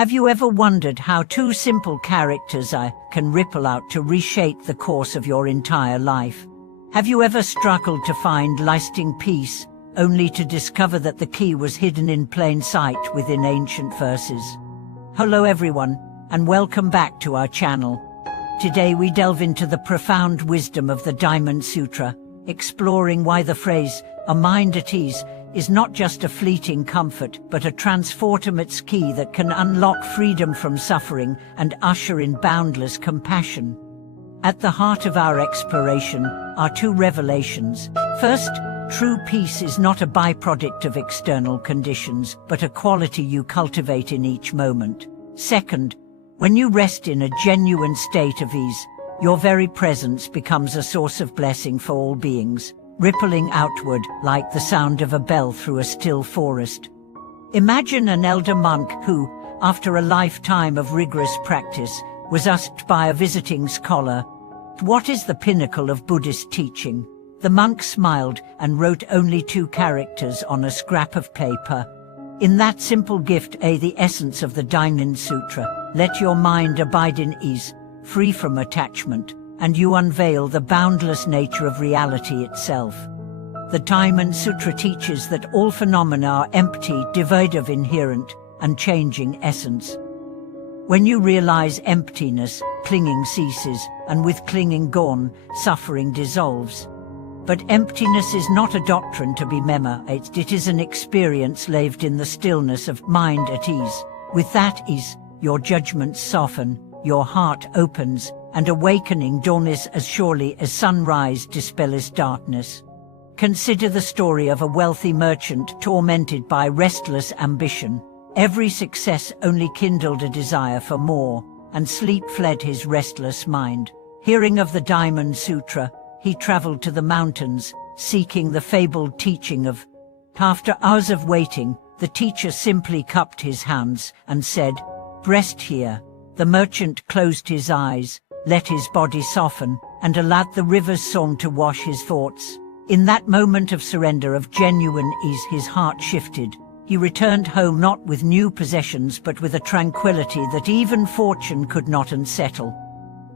Have you ever wondered how two simple characters can ripple out to reshape the course of your entire life? Have you ever struggled to find lasting peace, only to discover that the key was hidden in plain sight within ancient verses? Hello everyone, and welcome back to our channel. Today we delve into the profound wisdom of the Diamond Sutra, exploring why the phrase, "a mind at ease," is not just a fleeting comfort, but a transformative key that can unlock freedom from suffering and usher in boundless compassion. At the heart of our exploration are two revelations. First, true peace is not a byproduct of external conditions, but a quality you cultivate in each moment. Second, when you rest in a genuine state of ease, your very presence becomes a source of blessing for all beings, rippling outward like the sound of a bell through a still forest. Imagine an elder monk who, after a lifetime of rigorous practice, was asked by a visiting scholar, "What is the pinnacle of Buddhist teaching?" The monk smiled and wrote only 2 characters on a scrap of paper. In that simple gift lay the essence of the Diamond Sutra: let your mind abide in ease, free from attachment, and you unveil the boundless nature of reality itself. The Diamond Sutra teaches that all phenomena are empty, devoid of inherent and changing essence. When you realize emptiness, clinging ceases, and with clinging gone, suffering dissolves. But emptiness is not a doctrine to be memorized, it is an experience lived in the stillness of mind at ease. With that ease, your judgments soften, your heart opens, and awakening dawns as surely as sunrise dispels darkness. Consider the story of a wealthy merchant tormented by restless ambition. Every success only kindled a desire for more, and sleep fled his restless mind. Hearing of the Diamond Sutra, he traveled to the mountains, seeking the fabled teaching of. After hours of waiting, the teacher simply cupped his hands and said, "Rest here." The merchant closed his eyes, let his body soften, and allowed the river's song to wash his thoughts. In that moment of surrender, of genuine ease, his heart shifted. He returned home not with new possessions but with a tranquility that even fortune could not unsettle.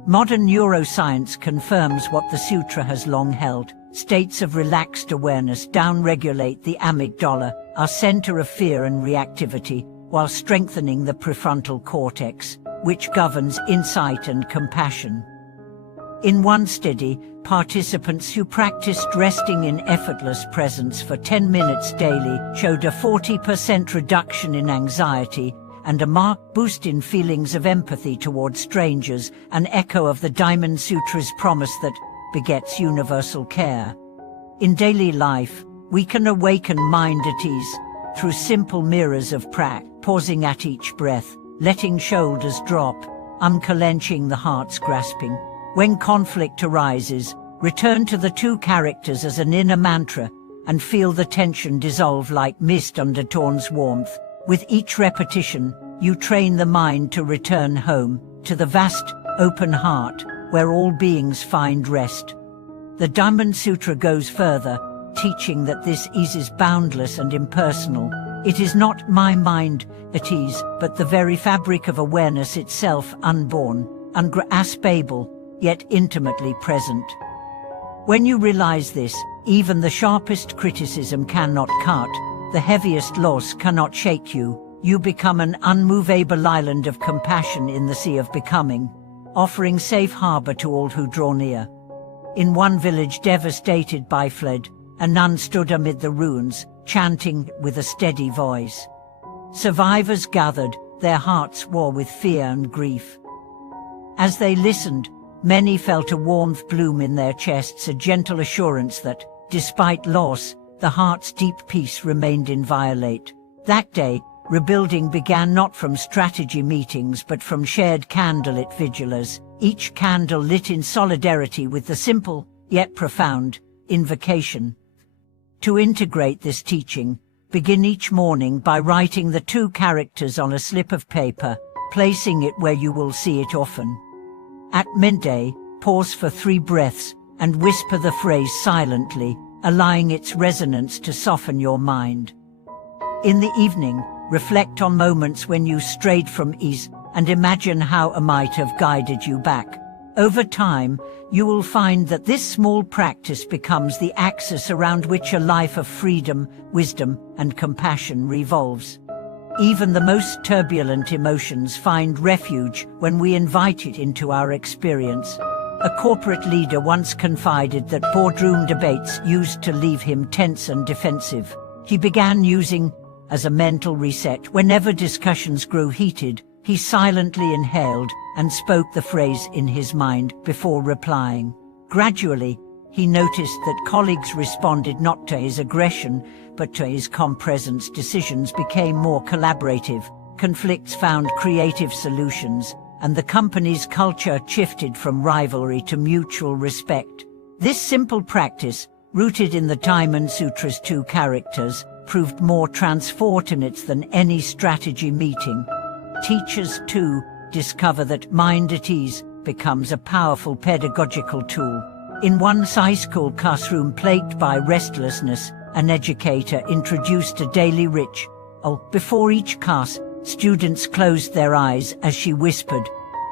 Modern neuroscience confirms what the sutra has long held. States of relaxed awareness downregulate the amygdala, our center of fear and reactivity, while strengthening the prefrontal cortex, which governs insight and compassion. In one study, participants who practiced resting in effortless presence for 10 minutes daily showed a 40% reduction in anxiety and a marked boost in feelings of empathy towards strangers, an echo of the Diamond Sutra's promise that begets universal care. In daily life, we can awaken mind at ease through simple mirrors of practice, pausing at each breath, letting shoulders drop, unclenching the heart's grasping. When conflict arises, return to the 2 characters as an inner mantra and feel the tension dissolve like mist under dawn's warmth. With each repetition, you train the mind to return home, to the vast, open heart, where all beings find rest. The Diamond Sutra goes further, teaching that this ease is boundless and impersonal. It is not my mind at ease, but the very fabric of awareness itself, unborn, ungraspable, yet intimately present. When you realize this, even the sharpest criticism cannot cut, the heaviest loss cannot shake you. You become an unmovable island of compassion in the sea of becoming, offering safe harbor to all who draw near. In one village devastated by flood, a nun stood amid the ruins, chanting with a steady voice. Survivors gathered, their hearts war with fear and grief. As they listened, many felt a warmth bloom in their chests, a gentle assurance that, despite loss, the heart's deep peace remained inviolate. That day, rebuilding began not from strategy meetings but from shared candlelit vigils, each candle lit in solidarity with the simple, yet profound, invocation. To integrate this teaching, begin each morning by writing the 2 characters on a slip of paper, placing it where you will see it often. At midday, pause for 3 breaths and whisper the phrase silently, allowing its resonance to soften your mind. In the evening, reflect on moments when you strayed from ease, and imagine how it might have guided you back. Over time, you will find that this small practice becomes the axis around which a life of freedom, wisdom, and compassion revolves. Even the most turbulent emotions find refuge when we invite it into our experience. A corporate leader once confided that boardroom debates used to leave him tense and defensive. He began using as a mental reset. Whenever discussions grew heated, he silently inhaled and spoke the phrase in his mind before replying. Gradually, he noticed that colleagues responded not to his aggression, but to his calm presence. Decisions became more collaborative, conflicts found creative solutions, and the company's culture shifted from rivalry to mutual respect. This simple practice, rooted in the Diamond Sutra's 2 characters, proved more transformative than any strategy meeting. Teachers, too, discover that mind at ease becomes a powerful pedagogical tool. In one high school classroom plagued by restlessness, an educator introduced a daily ritual. Before each class, students closed their eyes as she whispered.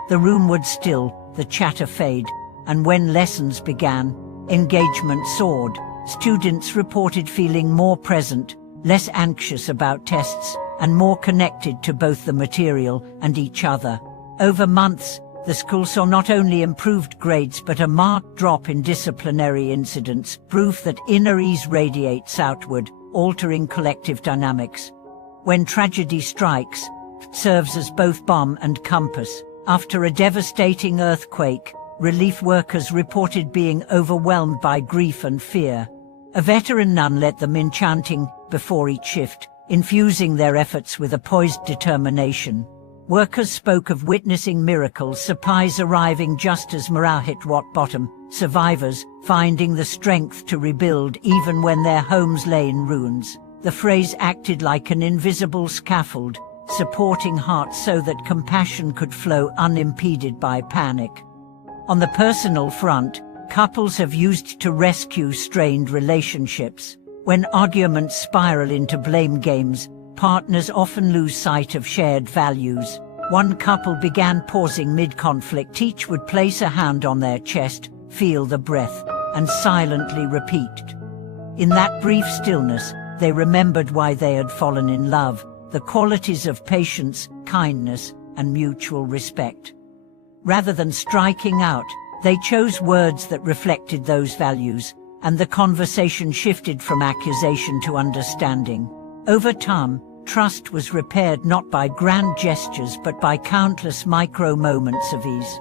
The room would still, the chatter fade, and when lessons began, engagement soared. Students reported feeling more present, less anxious about tests, and more connected to both the material and each other. Over months, the school saw not only improved grades but a marked drop in disciplinary incidents, proof that inner ease radiates outward, altering collective dynamics. When tragedy strikes, it serves as both balm and compass. After a devastating earthquake, relief workers reported being overwhelmed by grief and fear. A veteran nun led them in chanting before each shift, infusing their efforts with a poised determination. Workers spoke of witnessing miracles, supplies arriving just as morale hit rock bottom, survivors finding the strength to rebuild even when their homes lay in ruins. The phrase acted like an invisible scaffold, supporting hearts so that compassion could flow unimpeded by panic. On the personal front, couples have used to rescue strained relationships. When arguments spiral into blame games, partners often lose sight of shared values. One couple began pausing mid-conflict. Each would place a hand on their chest, feel the breath, and silently repeat. In that brief stillness, they remembered why they had fallen in love, the qualities of patience, kindness, and mutual respect. Rather than striking out, they chose words that reflected those values, and the conversation shifted from accusation to understanding. Over time, trust was repaired not by grand gestures but by countless micro moments of ease.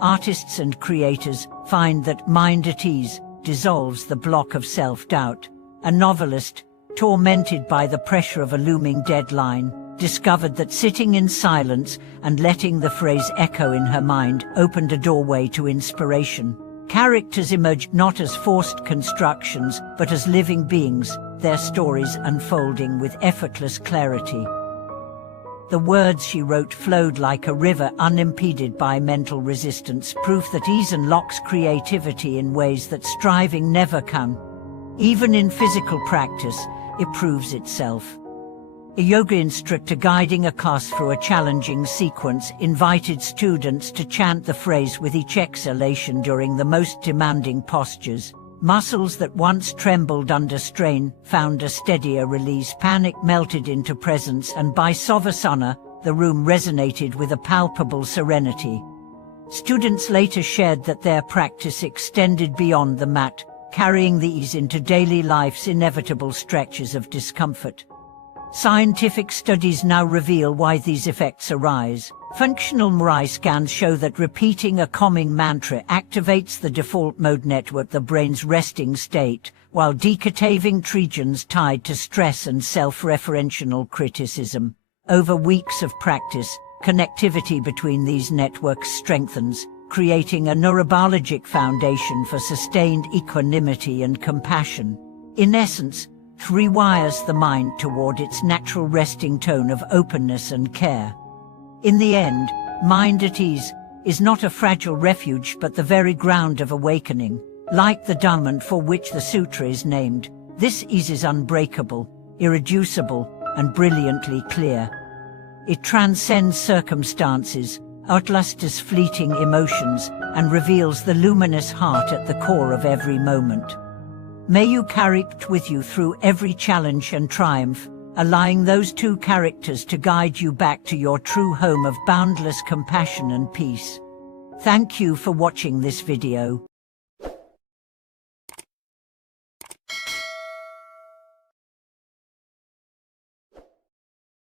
Artists and creators find that mind at ease dissolves the block of self-doubt. A novelist, tormented by the pressure of a looming deadline, discovered that sitting in silence and letting the phrase echo in her mind opened a doorway to inspiration. Characters emerged not as forced constructions, but as living beings, their stories unfolding with effortless clarity. The words she wrote flowed like a river, unimpeded by mental resistance, proof that ease unlocks creativity in ways that striving never can. Even in physical practice, it proves itself. A yoga instructor guiding a class through a challenging sequence invited students to chant the phrase with each exhalation during the most demanding postures. Muscles that once trembled under strain found a steadier release. Panic melted into presence, and by Savasana, the room resonated with a palpable serenity. Students later shared that their practice extended beyond the mat, carrying the ease into daily life's inevitable stretches of discomfort. Scientific studies now reveal why these effects arise. Functional MRI scans show that repeating a calming mantra activates the default mode network, the brain's resting state, while decataving regions tied to stress and self-referential criticism. Over weeks of practice, connectivity between these networks strengthens, creating a neurobiologic foundation for sustained equanimity and compassion. In essence, it rewires the mind toward its natural resting tone of openness and care. In the end, mind at ease is not a fragile refuge but the very ground of awakening. Like the diamond for which the sutra is named, this ease is unbreakable, irreducible, and brilliantly clear. It transcends circumstances, outlasts fleeting emotions, and reveals the luminous heart at the core of every moment. May you carry it with you through every challenge and triumph, allowing those two characters to guide you back to your true home of boundless compassion and peace. Thank you for watching this video.